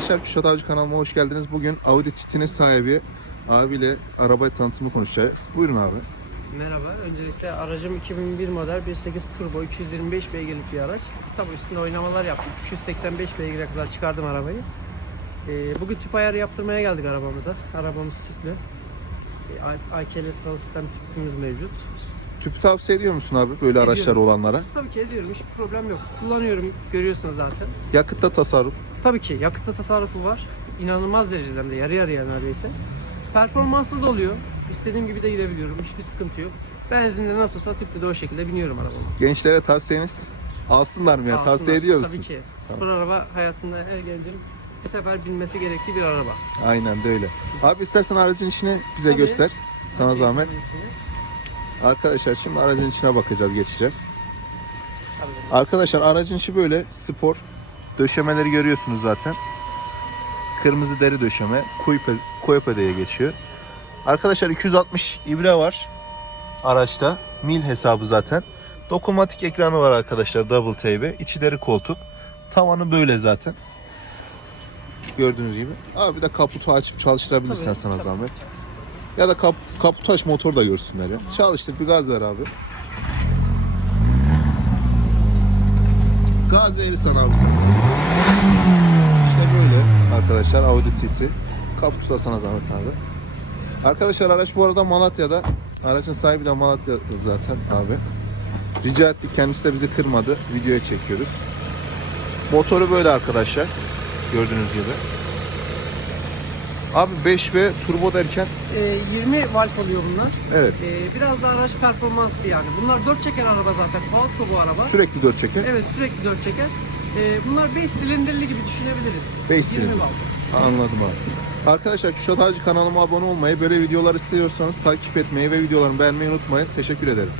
Arkadaşlar Küşat Avcı kanalıma hoş geldiniz. Bugün Audi TT'nin sahibi abiyle araba tanıtımı konuşacağız. Buyurun abi. Merhaba. Öncelikle aracım 2001 model 1.8 turbo 225 beygirlik bir araç. Tabii üstünde oynamalar yaptık. 385 beygire kadar çıkardım arabayı. Ee, bugün tüp ayarı yaptırmaya geldik arabamıza. Arabamız tüplü. Ee, AKL sıralı sistem tüpümüz mevcut. Tüpü tavsiye ediyor musun abi böyle araçlar Ediyorum. olanlara? Tabii ki ediyorum. Hiçbir problem yok. Kullanıyorum. Görüyorsunuz zaten. Yakıtta tasarruf. Tabii ki yakıtta tasarrufu var. İnanılmaz derecede de yarı yarıya neredeyse. Performanslı da oluyor. İstediğim gibi de gidebiliyorum. Hiçbir sıkıntı yok. Benzinde nasılsa tüpte de o şekilde biniyorum arabama. Gençlere tavsiyeniz alsınlar mı ya? Alsınlar. Tavsiye ediyor musun? Tabii ki. Spor araba hayatında her gencin bir sefer binmesi gerektiği bir araba. Aynen de öyle. Abi istersen aracın içini bize Tabii. göster. Sana zahmet. Tabii. Arkadaşlar şimdi aracın içine bakacağız, geçeceğiz. Arkadaşlar aracın içi böyle spor. Döşemeleri görüyorsunuz zaten. Kırmızı deri döşeme. Kuipe, Kuipe diye geçiyor. Arkadaşlar 260 ibre var araçta. Mil hesabı zaten. Dokunmatik ekranı var arkadaşlar double TB. İçi deri koltuk. Tavanı böyle zaten. Gördüğünüz gibi. Abi bir de kaputu açıp çalıştırabilirsen Tabii, sana tabii. zahmet. Ya da kap, kaputu aç motor da görsünler ya. Çalıştır bir gaz ver abi. Gaz verirsen abi sen. İşte böyle arkadaşlar Audi TT. Kaputu da sana zahmet abi. Arkadaşlar araç bu arada Malatya'da. Aracın sahibi de Malatya zaten abi. Rica ettik kendisi de bizi kırmadı. Videoya çekiyoruz. Motoru böyle arkadaşlar. Gördüğünüz gibi. Abi 5V turbo derken Ee, 20 valf oluyor bunlar. evet Ee, biraz da araç performanslı yani. Bunlar 4 çeker araba zaten. Quattro bu araba. sürekli 4 çeker. Evet sürekli 4 çeker. Ee, bunlar 5 silindirli gibi düşünebiliriz. Beş 20 silindir. Anladım abi. Arkadaşlar Küşat Hacı kanalıma abone olmayı, böyle videolar istiyorsanız takip etmeyi ve videolarımı beğenmeyi unutmayın. Teşekkür ederim.